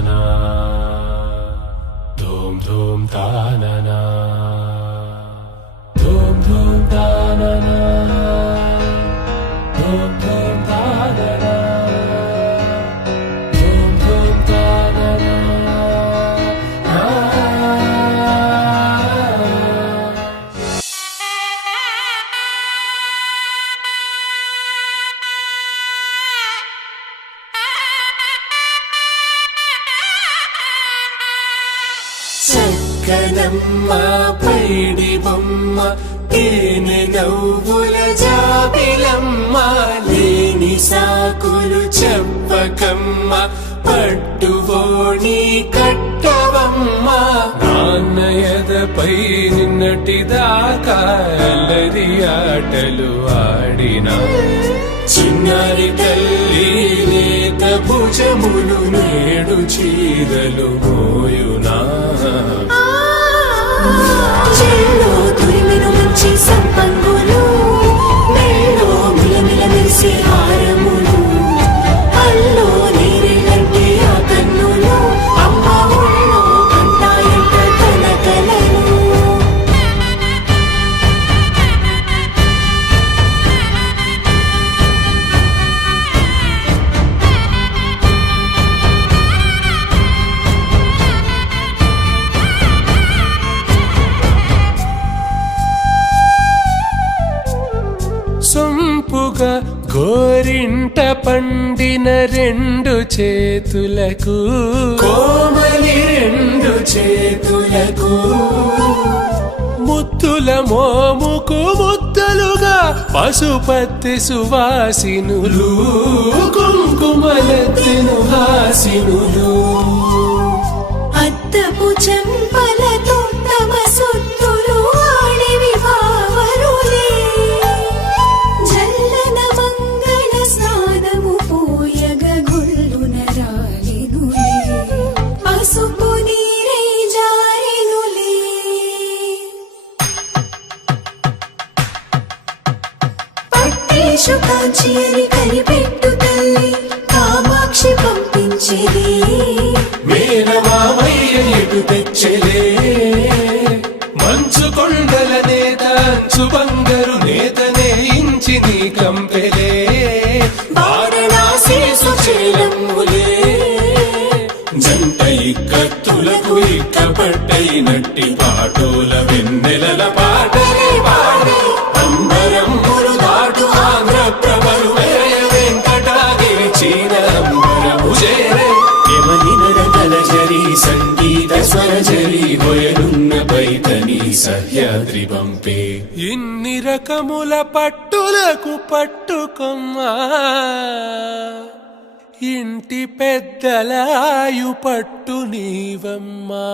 తాననా ధూమ్ ధూమ్ తాననా ధూమ్ ధూమ్ తాననా ధూమ్ ధూమ్ తాననా ధూమ్ ధూమ్ తాననా చక్కనమ్మ పైడి బొమ్మ తేనె నవ్వుల జాబిలమ్మ లేని సాకులు చెప్పకమ్మ పట్టువోణి కట్టవమ్మ నాన్నయదపై నిన్నటిదాకా అల్లరి ఆటలు ఆడినా చిన్నారి తల్లి లేత భుజములు నేడు చీరలు మోయునా చెల్లో తురిమిను మంచి సంపంగులు మెల్లో మిలమిల మెరిసే హారములు అల్లో నీరిలంటే ఆ కన్నులు అమ్మ ఒళ్ళో కంటాయంట తన కలలు సొంపుగా గోరింట పండిన రెండు చేతులకు కోమలి రెండు చేతులకు ముద్దుల మోముకు ముద్దలుగా పశుపతి సువాసినులు కుంకుమలెత్తిను హాసినులు అద్దపు చెంపలతో తమ సొత్తులు ఆడివి వావరులే జల్లన మంగళ స్నానము పోయగ గొల్లున రాలినులే పసుపు నీరై జారినులే పట్టేషు కాంచి అని కనిపెట్టు తల్లి కామాక్షి పంపించేది మేనమామయ్య ఎటు తెచ్చలే మంచు కొండల నేత అంచు బంగారు నేతనే ఇంచి నీ కంపెలే వారణాసి సుచేలమ్ములే జంట ఇక్కత్తులకు ఇక్కపట్టైనట్టి పాటోల వెన్నెలల పాటలే పాడే అంబరమ్ములు దాటు ఆంధ్ర ప్రభలు వెంకటాగిరి చీన అంబరము చేరే జరి సంగీత స్వరజరి హొయలున్న పైతని సహ్యాద్రి పంపే ఇన్ని రకముల పట్టులకు పట్టుకొమ్మా ఇంటి పెద్దలాయు పట్టు నీవమ్మా.